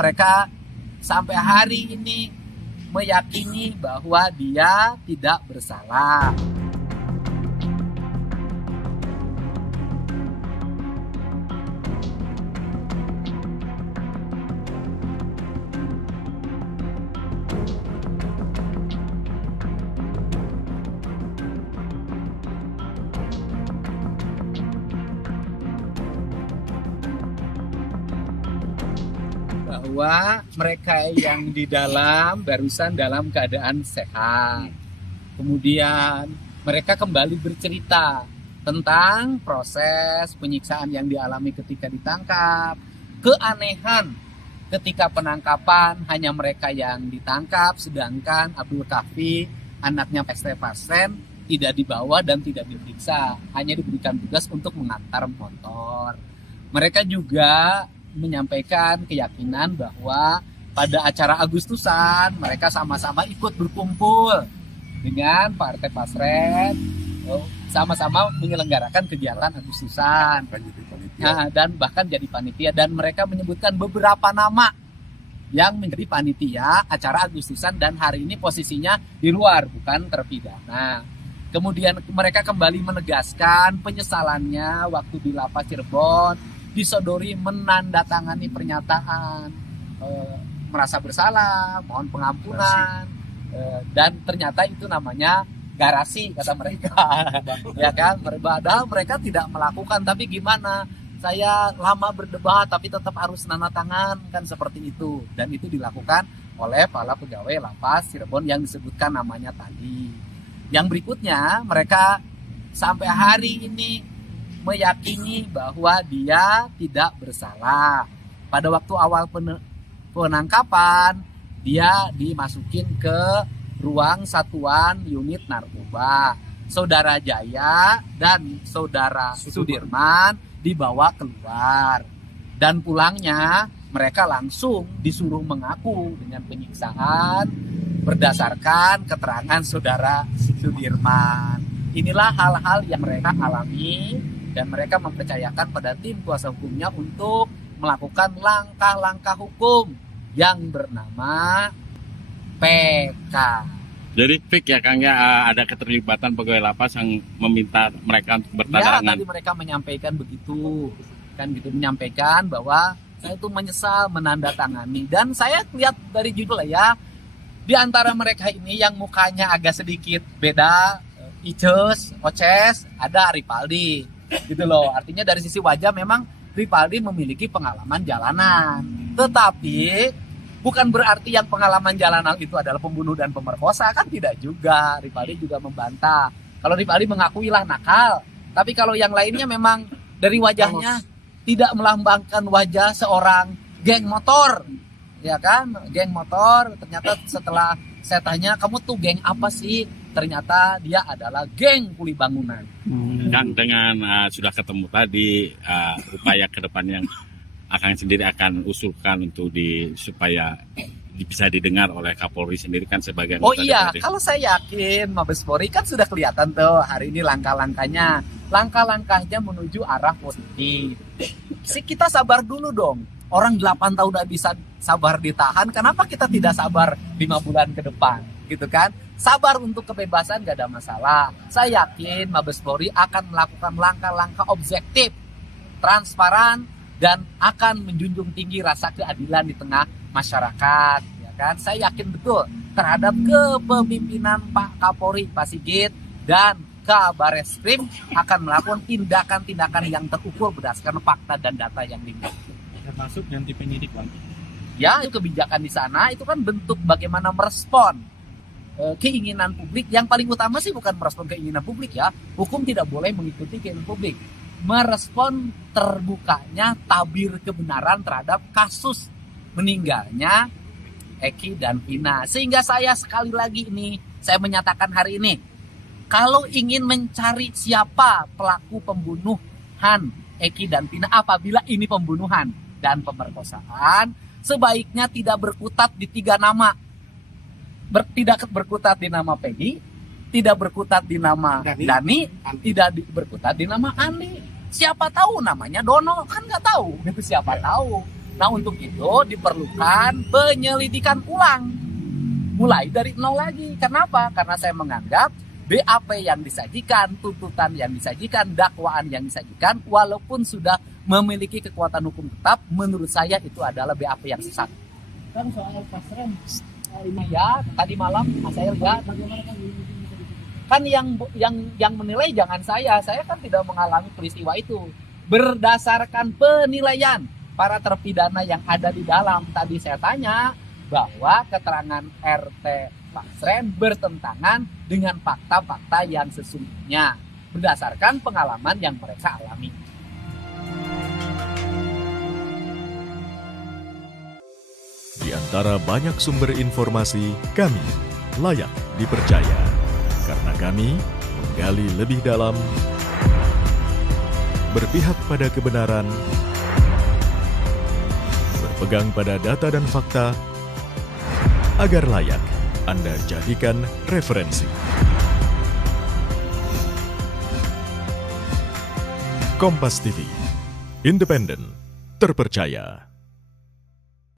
mereka sampai hari ini meyakini bahwa dia tidak bersalah. Bahwa mereka yang di dalam barusan dalam keadaan sehat. Kemudian mereka kembali bercerita tentang proses penyiksaan yang dialami ketika ditangkap, keanehan ketika penangkapan hanya mereka yang ditangkap, sedangkan Abdul Kahfi, anaknya Stefasen, tidak dibawa dan tidak diperiksa, hanya diberikan tugas untuk mengantar motor. Mereka juga menyampaikan keyakinan bahwa pada acara Agustusan mereka sama-sama ikut berkumpul dengan Partai Pasren, sama-sama menyelenggarakan kegiatan Agustusan, dan bahkan jadi panitia, dan mereka menyebutkan beberapa nama yang menjadi panitia acara Agustusan dan hari ini posisinya di luar, bukan terpidana. Kemudian mereka kembali menegaskan penyesalannya waktu di lapas Cirebon, disodori menandatangani pernyataan merasa bersalah, mohon pengampunan, dan ternyata itu namanya garasi kata mereka. Ya kan, padahal mereka tidak melakukan, tapi gimana? Saya lama berdebat tapi tetap harus tangan kan seperti itu, dan itu dilakukan oleh para pegawai lapas Cirebon yang disebutkan namanya tadi. Yang berikutnya, mereka sampai hari ini meyakini bahwa dia tidak bersalah. Pada waktu awal penangkapan, dia dimasukin ke ruang satuan unit narkoba. Saudara Jaya dan saudara Sudirman dibawa keluar. Dan pulangnya mereka langsung disuruh mengaku dengan penyiksaan berdasarkan keterangan saudara Sudirman. Inilah hal-hal yang mereka alami, dan mereka mempercayakan pada tim kuasa hukumnya untuk melakukan langkah-langkah hukum yang bernama PK. Jadi fix ya Kang ya, ada keterlibatan pegawai lapas yang meminta mereka untuk bertanda tangan. Ya, tadi mereka menyampaikan begitu, kan gitu, menyampaikan bahwa saya itu menyesal menandatangani, dan saya lihat dari judul ya, di antara mereka ini yang mukanya agak sedikit beda, Ices, Oces, ada Ripaldi. Gitu loh, artinya dari sisi wajah memang Ripaldi memiliki pengalaman jalanan, tetapi bukan berarti yang pengalaman jalanan itu adalah pembunuh dan pemerkosa, kan tidak juga. Ripaldi juga membantah. Kalau Ripaldi mengakuilah nakal, tapi kalau yang lainnya memang dari wajahnya tidak melambangkan wajah seorang geng motor, ya kan, geng motor. Ternyata setelah saya tanya, kamu tuh geng apa sih? Ternyata dia adalah geng kuli bangunan. Kang, dengan sudah ketemu tadi, upaya ke depan yang Akang sendiri akan usulkan untuk supaya bisa didengar oleh Kapolri sendiri kan sebagai Oh iya, kalau saya yakin Mabes Polri kan sudah kelihatan tuh hari ini langkah-langkahnya. Langkah-langkahnya menuju arah positif. Kita sabar dulu dong. Orang 8 tahun udah bisa sabar ditahan, kenapa kita tidak sabar 5 bulan ke depan? Gitu kan? Sabar untuk kebebasan gak ada masalah. Saya yakin Mabes Polri akan melakukan langkah-langkah objektif, transparan, dan akan menjunjung tinggi rasa keadilan di tengah masyarakat. Ya kan? Saya yakin betul terhadap kepemimpinan Pak Kapolri, Pak Sigit, dan Kabareskrim akan melakukan tindakan-tindakan yang terukur berdasarkan fakta dan data yang dimiliki. Termasuk ganti penyidik, Bang. Ya, itu kebijakan di sana itu kan bentuk bagaimana merespon keinginan publik. Yang paling utama sih bukan merespon keinginan publik ya. Hukum tidak boleh mengikuti keinginan publik. Merespon terbukanya tabir kebenaran terhadap kasus meninggalnya Eki dan Vina. Sehingga saya sekali lagi ini, saya menyatakan hari ini, kalau ingin mencari siapa pelaku pembunuhan Eki dan Vina apabila ini pembunuhan dan pemerkosaan, sebaiknya tidak berkutat di 3 nama. Tidak berkutat di nama Peggy, tidak berkutat di nama Dani, tidak berkutat di nama Andi. Siapa tahu namanya Dono, kan nggak tahu, gitu siapa tahu. Nah, untuk itu diperlukan penyelidikan ulang. Mulai dari nol lagi. Kenapa? Karena saya menganggap BAP yang disajikan, tuntutan yang disajikan, dakwaan yang disajikan, walaupun sudah memiliki kekuatan hukum tetap, menurut saya itu adalah BAP yang sesat. Kan soal pasrem Ini ya, tadi malam saya lihat kan yang menilai jangan saya kan tidak mengalami peristiwa itu. Berdasarkan penilaian para terpidana yang ada di dalam, tadi saya tanya bahwa keterangan RT Pasren bertentangan dengan fakta-fakta yang sesungguhnya berdasarkan pengalaman yang mereka alami. Di antara banyak sumber informasi, kami layak dipercaya. Karena kami menggali lebih dalam, berpihak pada kebenaran, berpegang pada data dan fakta, agar layak Anda jadikan referensi. Kompas TV, independen, terpercaya.